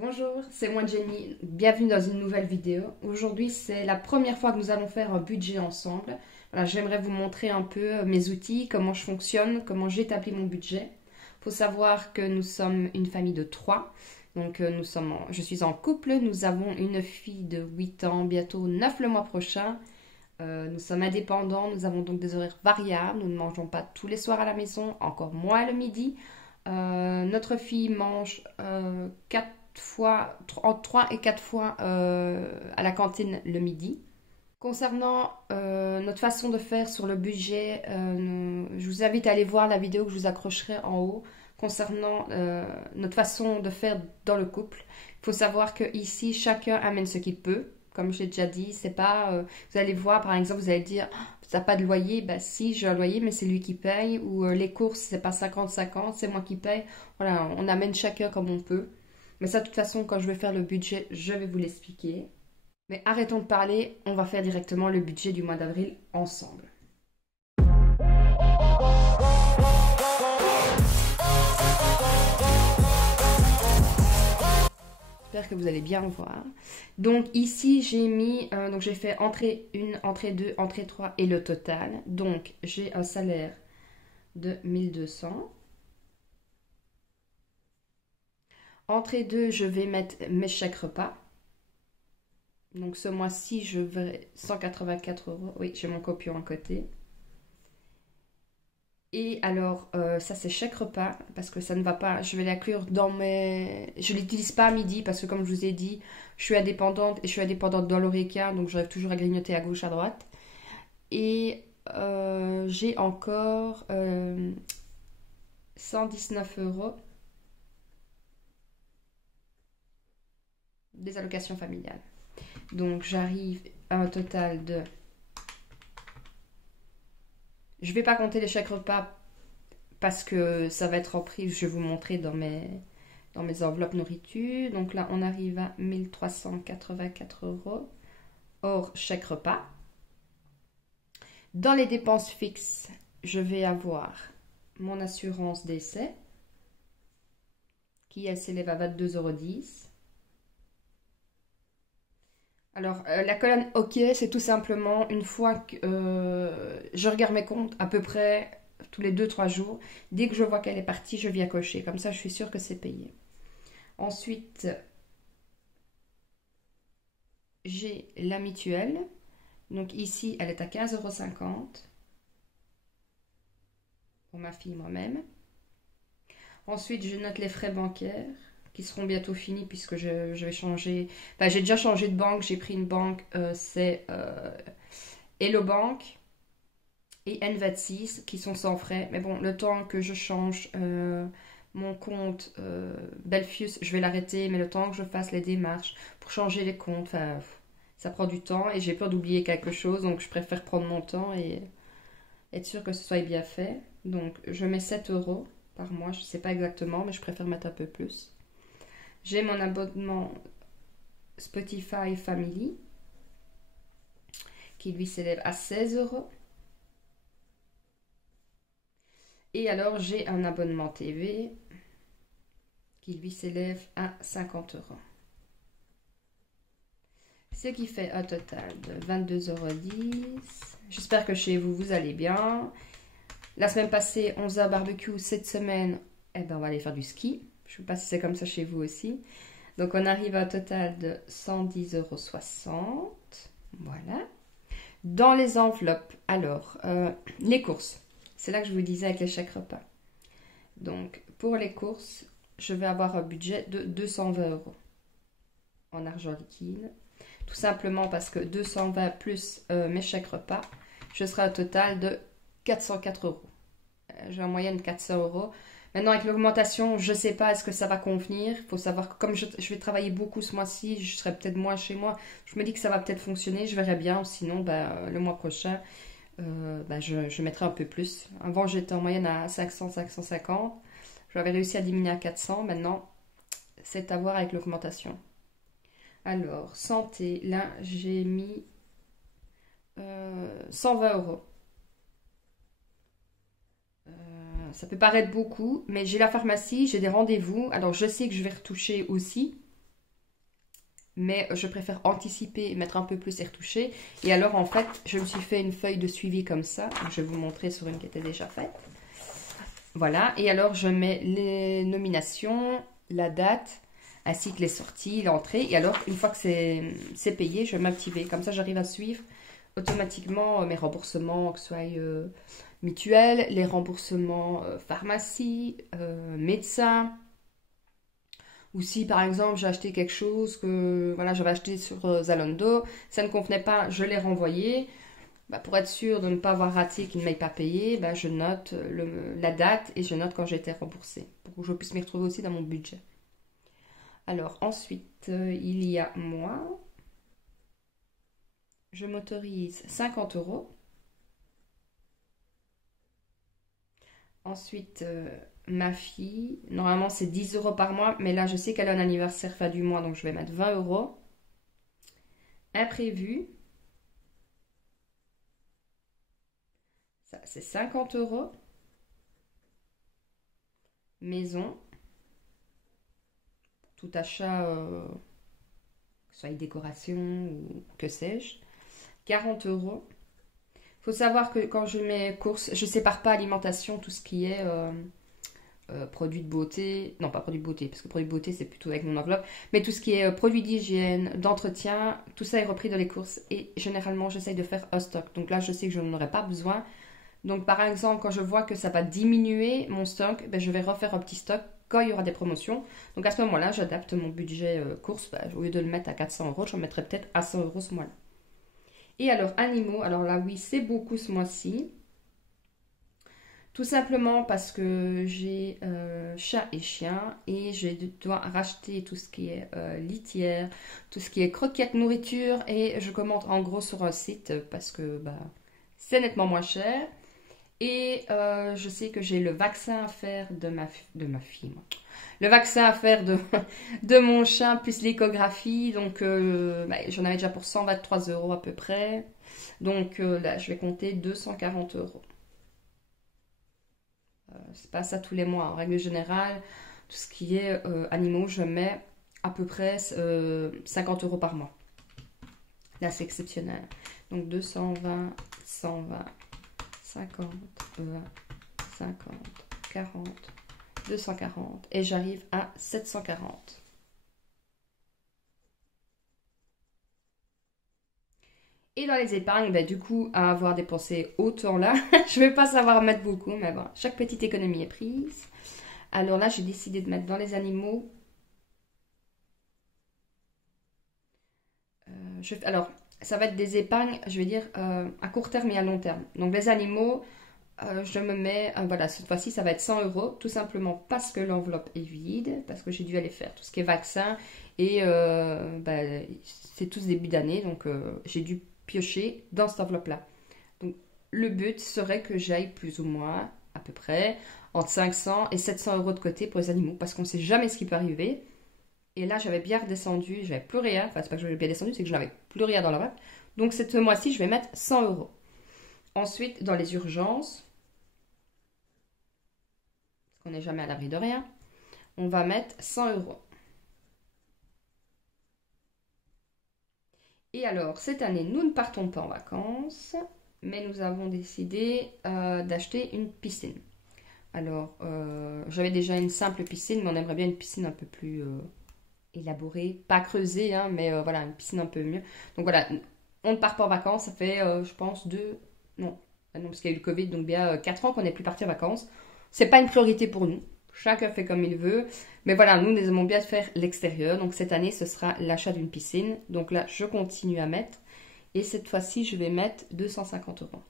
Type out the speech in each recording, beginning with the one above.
Bonjour, c'est moi Jenny, bienvenue dans une nouvelle vidéo. Aujourd'hui c'est la première fois que nous allons faire un budget ensemble. Voilà, j'aimerais vous montrer un peu mes outils, comment je fonctionne, comment j'établis mon budget. Il faut savoir que nous sommes une famille de 3. Donc je suis en couple, nous avons une fille de 8 ans, bientôt 9 le mois prochain. Nous sommes indépendants, nous avons donc des horaires variables, nous ne mangeons pas tous les soirs à la maison, encore moins le midi. Notre fille mange 4 fois, entre 3 et 4 fois à la cantine le midi. Concernant notre façon de faire sur le budget, je vous invite à aller voir la vidéo que je vous accrocherai en haut concernant notre façon de faire dans le couple. Il faut savoir que ici chacun amène ce qu'il peut. Comme je l'ai déjà dit, c'est pas. Vous allez voir, par exemple, vous allez dire, ça n'a pas de loyer. Ben si, j'ai un loyer, mais c'est lui qui paye. Ou les courses, c'est pas 50-50, c'est moi qui paye. Voilà, on amène chacun comme on peut. Mais ça, de toute façon, quand je vais faire le budget, je vais vous l'expliquer. Mais arrêtons de parler, on va faire directement le budget du mois d'avril ensemble. J'espère que vous allez bien voir. Donc ici, j'ai mis, donc j'ai fait entrée 1, entrée 2, entrée 3 et le total. Donc j'ai un salaire de 1200. Entrée 2, je vais mettre mes chèques repas. Donc ce mois-ci, je vais 184 €. Oui, j'ai mon copion à côté. Et alors, ça c'est chèque repas, parce que ça ne va pas, je vais l'inclure dans mes... Je ne l'utilise pas à midi, parce que comme je vous ai dit, je suis indépendante, et je suis indépendante dans l'ORECA, donc j'arrive toujours à grignoter à gauche, à droite. Et j'ai encore 119 € des allocations familiales. Donc j'arrive à un total de... Je ne vais pas compter les chèques repas parce que ça va être repris, je vais vous montrer dans mes enveloppes nourriture. Donc là, on arrive à 1384 € hors chèque repas. Dans les dépenses fixes, je vais avoir mon assurance décès qui, elle, s'élève à 22,10 €. Alors, la colonne OK, c'est tout simplement une fois que je regarde mes comptes à peu près tous les 2-3 jours. Dès que je vois qu'elle est partie, je viens cocher. Comme ça, je suis sûre que c'est payé. Ensuite, j'ai la mutuelle. Donc ici, elle est à 15,50 € pour ma fille, moi-même. Ensuite, je note les frais bancaires qui seront bientôt finis puisque je vais changer. Enfin, j'ai déjà changé de banque. J'ai pris une banque, c'est Hello Bank et N26 qui sont sans frais. Mais bon, le temps que je change mon compte Belfius, je vais l'arrêter. Mais le temps que je fasse les démarches pour changer les comptes, enfin, ça prend du temps et j'ai peur d'oublier quelque chose. Donc, je préfère prendre mon temps et être sûr que ce soit bien fait. Donc, je mets 7 € par mois. Je ne sais pas exactement, mais je préfère mettre un peu plus. J'ai mon abonnement Spotify Family qui lui s'élève à 16 €. Et alors j'ai un abonnement TV qui lui s'élève à 50 €. Ce qui fait un total de 22,10 €. J'espère que chez vous, vous allez bien. La semaine passée, on faisait un barbecue. Cette semaine, eh ben, on va aller faire du ski. Je ne sais pas si c'est comme ça chez vous aussi. Donc, on arrive à un total de 110,60 €. Voilà. Dans les enveloppes, alors, les courses. C'est là que je vous disais avec les chèques repas. Donc, pour les courses, je vais avoir un budget de 220 € en argent liquide. Tout simplement parce que 220 plus mes chèques repas, je serai au total de 404 €. J'ai en moyenne 400 €. Maintenant, avec l'augmentation, je ne sais pas, est-ce que ça va convenir. Il faut savoir que comme je vais travailler beaucoup ce mois-ci, je serai peut-être moins chez moi. Je me dis que ça va peut-être fonctionner, je verrai bien. Sinon, le mois prochain, je mettrai un peu plus. Avant, j'étais en moyenne à 500-550. J'avais réussi à diminuer à 400. Maintenant, c'est à voir avec l'augmentation. Alors, santé, là, j'ai mis 120 €. Ça peut paraître beaucoup, mais j'ai la pharmacie, j'ai des rendez-vous. Alors, je sais que je vais retoucher aussi. mais je préfère anticiper, mettre un peu plus et retoucher. Et alors, en fait, je me suis fait une feuille de suivi comme ça. Je vais vous montrer sur une qui était déjà faite. Voilà, et alors je mets les nominations, la date, ainsi que les sorties, l'entrée. Et alors, une fois que c'est payé, je vais m'activer. Comme ça, j'arrive à suivre automatiquement mes remboursements, que ce soit mutuels, les remboursements pharmacie, médecin. Ou si par exemple j'ai acheté quelque chose que voilà, j'avais acheté sur Zalando, ça ne convenait pas, je l'ai renvoyé. Bah, pour être sûr de ne pas avoir raté qu'il ne m'ait pas payé, bah, je note la date et je note quand j'ai été remboursée pour que je puisse m'y retrouver aussi dans mon budget. Alors ensuite, il y a moi. Je m'autorise 50 euros. Ensuite, ma fille, normalement c'est 10 euros par mois, mais là je sais qu'elle a un anniversaire fin du mois, donc je vais mettre 20 euros. Imprévu, ça c'est 50 euros. Maison, tout achat, que ce soit avec décoration ou que sais-je, 40 euros. Il faut savoir que quand je mets courses, je sépare pas alimentation, tout ce qui est produits de beauté, non pas produits de beauté, parce que produits de beauté c'est plutôt avec mon enveloppe, mais tout ce qui est produits d'hygiène, d'entretien, tout ça est repris dans les courses et généralement j'essaye de faire un stock. Donc là je sais que je n'en aurai pas besoin. Donc par exemple quand je vois que ça va diminuer mon stock, ben, je vais refaire un petit stock quand il y aura des promotions. Donc à ce moment-là j'adapte mon budget course, ben, au lieu de le mettre à 400 euros, je le mettrai peut-être à 100 euros ce mois-là. Et alors animaux, alors là oui c'est beaucoup ce mois-ci. Tout simplement parce que j'ai chat et chien et je dois racheter tout ce qui est litière, tout ce qui est croquettes, nourriture et je commande en gros sur un site parce que bah, c'est nettement moins cher. Et je sais que j'ai le vaccin à faire de ma fille, moi. Le vaccin à faire de mon chat plus l'échographie. Donc bah, j'en avais déjà pour 123 euros à peu près. Donc là je vais compter 240 euros. C'est pas ça tous les mois. En règle générale, tout ce qui est animaux, je mets à peu près 50 euros par mois. Là, c'est exceptionnel. Donc 220, 120, 50, 20, 50, 40, 240. Et j'arrive à 740. Et dans les épargnes, bah, du coup, à avoir dépensé autant là, je ne vais pas savoir mettre beaucoup, mais bon, chaque petite économie est prise. Alors là, j'ai décidé de mettre dans les animaux. Alors, ça va être des épargnes, je vais dire, à court terme et à long terme. Donc les animaux, je me mets, voilà, cette fois-ci, ça va être 100 euros, tout simplement parce que l'enveloppe est vide, parce que j'ai dû aller faire tout ce qui est vaccin, et bah, c'est tous début d'année, donc j'ai dû piocher dans cette enveloppe-là. Donc le but serait que j'aille plus ou moins, à peu près, entre 500 et 700 euros de côté pour les animaux, parce qu'on ne sait jamais ce qui peut arriver. Et là, j'avais bien redescendu, j'avais plus rien, enfin c'est pas que j'avais bien descendu, c'est que je n'avais plus rien dans l'enveloppe. Donc cette mois-ci, je vais mettre 100 euros. Ensuite, dans les urgences, parce qu'on n'est jamais à l'abri de rien, on va mettre 100 euros. Et alors, cette année, nous ne partons pas en vacances, mais nous avons décidé d'acheter une piscine. Alors, j'avais déjà une simple piscine, mais on aimerait bien une piscine un peu plus élaborée, pas creusée, hein, mais voilà, une piscine un peu mieux. Donc voilà, on ne part pas en vacances, ça fait, je pense, non, parce qu'il y a eu le Covid, donc bien 4 ans qu'on n'est plus parti en vacances. C'est pas une priorité pour nous. Chacun fait comme il veut. Mais voilà, nous aimons bien faire l'extérieur. Donc cette année, ce sera l'achat d'une piscine. Donc là, je continue à mettre. Et cette fois-ci, je vais mettre 250 euros.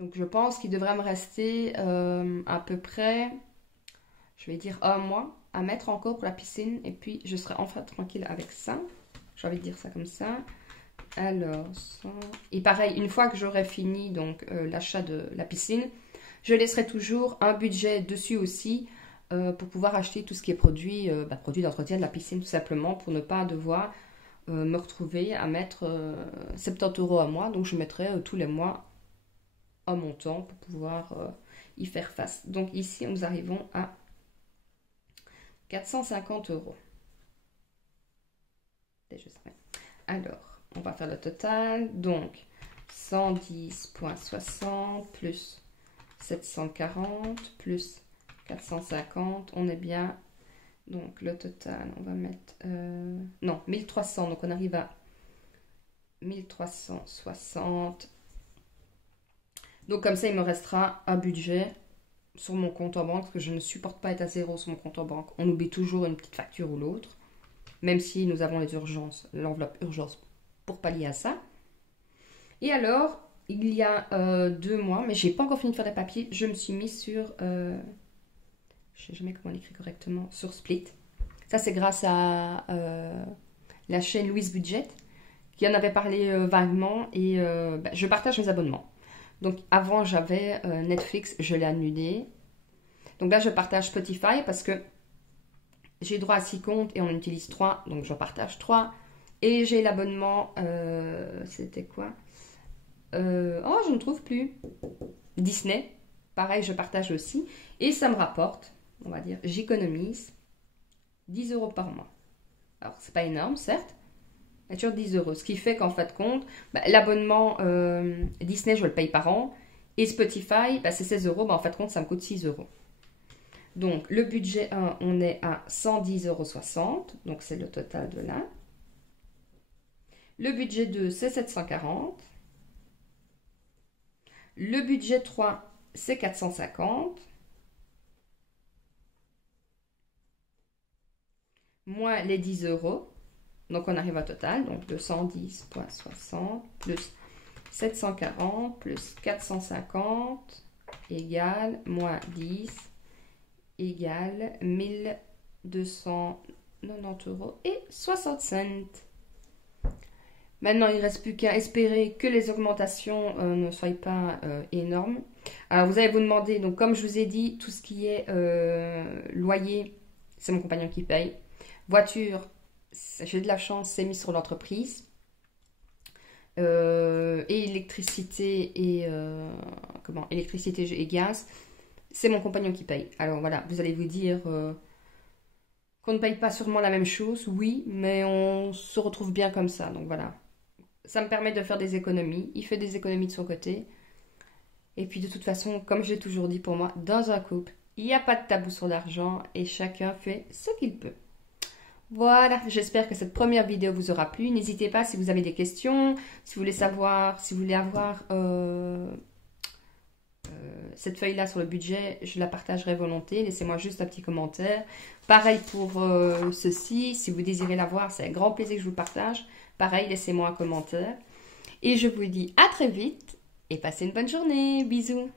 Donc je pense qu'il devrait me rester à peu près, je vais dire un mois à mettre encore pour la piscine. Et puis je serai enfin tranquille avec ça. J'ai envie de dire ça comme ça. Alors, ça... Et pareil, une fois que j'aurai fini donc l'achat de la piscine, je laisserai toujours un budget dessus aussi pour pouvoir acheter tout ce qui est produit d'entretien de la piscine tout simplement pour ne pas devoir me retrouver à mettre 70 euros à mois. Donc je mettrai tous les mois un montant pour pouvoir y faire face. Donc ici, nous arrivons à 450 €. Alors, on va faire le total. Donc, 110,60 plus 740 plus 450. On est bien. Donc, le total, on va mettre... non, 1300. Donc, on arrive à 1360. Donc, comme ça, il me restera un budget sur mon compte en banque, parce que je ne supporte pas être à zéro sur mon compte en banque. On oublie toujours une petite facture ou l'autre, même si nous avons les urgences, l'enveloppe urgence pour pallier à ça. Et alors, il y a 2 mois, mais j'ai pas encore fini de faire les papiers, je me suis mis sur, je sais jamais comment l'écrire correctement, sur Split. Ça, c'est grâce à la chaîne Louise Budget, qui en avait parlé vaguement, et je partage mes abonnements. Donc, avant, j'avais Netflix, je l'ai annulé. Donc là, je partage Spotify parce que j'ai droit à 6 comptes et on en utilise 3. Donc, je partage 3. Et j'ai l'abonnement, c'était quoi? Oh, je ne trouve plus. Disney, pareil, je partage aussi. Et ça me rapporte, on va dire, j'économise 10 € par mois. Alors, c'est pas énorme, certes. Il y a toujours 10 €. Ce qui fait qu'en fin de compte, l'abonnement Disney, je le paye par an. Et Spotify, c'est 16 €. En fin de compte, ça me coûte 6 €. Donc, le budget 1, on est à 110,60 €. Donc, c'est le total de là. Le budget 2, c'est 740. Le budget 3, c'est 450. Moins les 10 €. Donc, on arrive au total. Donc, 210,60 plus 740 plus 450 égale moins 10 égale 1290,60 €. Maintenant, il ne reste plus qu'à espérer que les augmentations ne soient pas énormes. Alors, vous allez vous demander, donc comme je vous ai dit, tout ce qui est loyer, c'est mon compagnon qui paye. Voiture, j'ai de la chance, c'est mis sur l'entreprise. Et électricité et électricité et gaz, c'est mon compagnon qui paye. Alors voilà, vous allez vous dire qu'on ne paye pas sûrement la même chose, oui, mais on se retrouve bien comme ça. Donc voilà, ça me permet de faire des économies. Il fait des économies de son côté. Et puis de toute façon, comme j'ai toujours dit pour moi, dans un couple, il n'y a pas de tabou sur l'argent et chacun fait ce qu'il peut. Voilà, j'espère que cette première vidéo vous aura plu. N'hésitez pas si vous avez des questions, si vous voulez savoir, si vous voulez avoir cette feuille-là sur le budget, je la partagerai volontiers. Laissez-moi juste un petit commentaire. Pareil pour ceci, si vous désirez la voir, c'est un grand plaisir que je vous partage. Pareil, laissez-moi un commentaire. Et je vous dis à très vite et passez une bonne journée. Bisous.